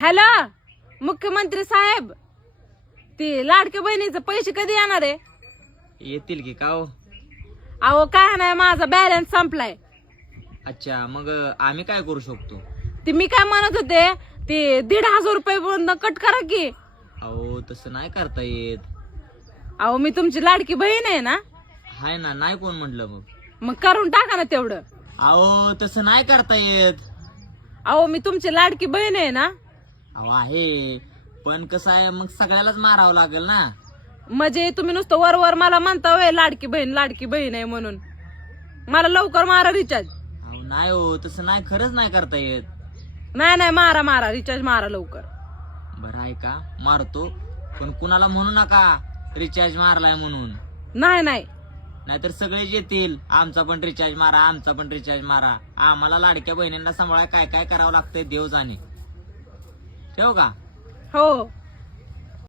Hello मुख्यमंत्री साहेब, ती लाडक्या बहिणीचे पैसे कधी येणार आहे? येतील की का हो? अहो काय नाही, माझा बॅलन्स संपलाय. अच्छा, मग आम्ही काय करू शकतो? ती मी काय म्हणत होते, ते 1,500 रुपये बंद कट करा की. अहो तसं नाही करता येत. अहो मी तुमची लाडकी बहीण आहे ना, हाय ना, नाही कोण म्हटलं मग करून टाका ना तेवढं. अहो तसं नाही करता येत. अहो मी तुमची लाडकी बहीण आहे ना. अहो आहे, पण कसं आहे, मग सगळ्यालाच मारावं लागेल ना. म्हणजे तुम्ही नुसतं वर मला म्हणता होय लाडकी बहीण आहे म्हणून. मला लवकर मारा रिचार्ज. अहो नाही हो, तसं नाही, खरंच नाही करता येत. नाही मारा रिचार्ज मारा लवकर. बरं आहे का, मारतो, पण कुणाला म्हणू नका रिचार्ज मारलाय म्हणून. नाही नाहीतर सगळे येतील, आमचा पण रिचार्ज मारा, आमचा पण रिचार्ज मारा. आम्हाला लाडक्या बहिणींना सांभाळाय काय काय करावं लागतंय देव जाणे. ठेव का? हो.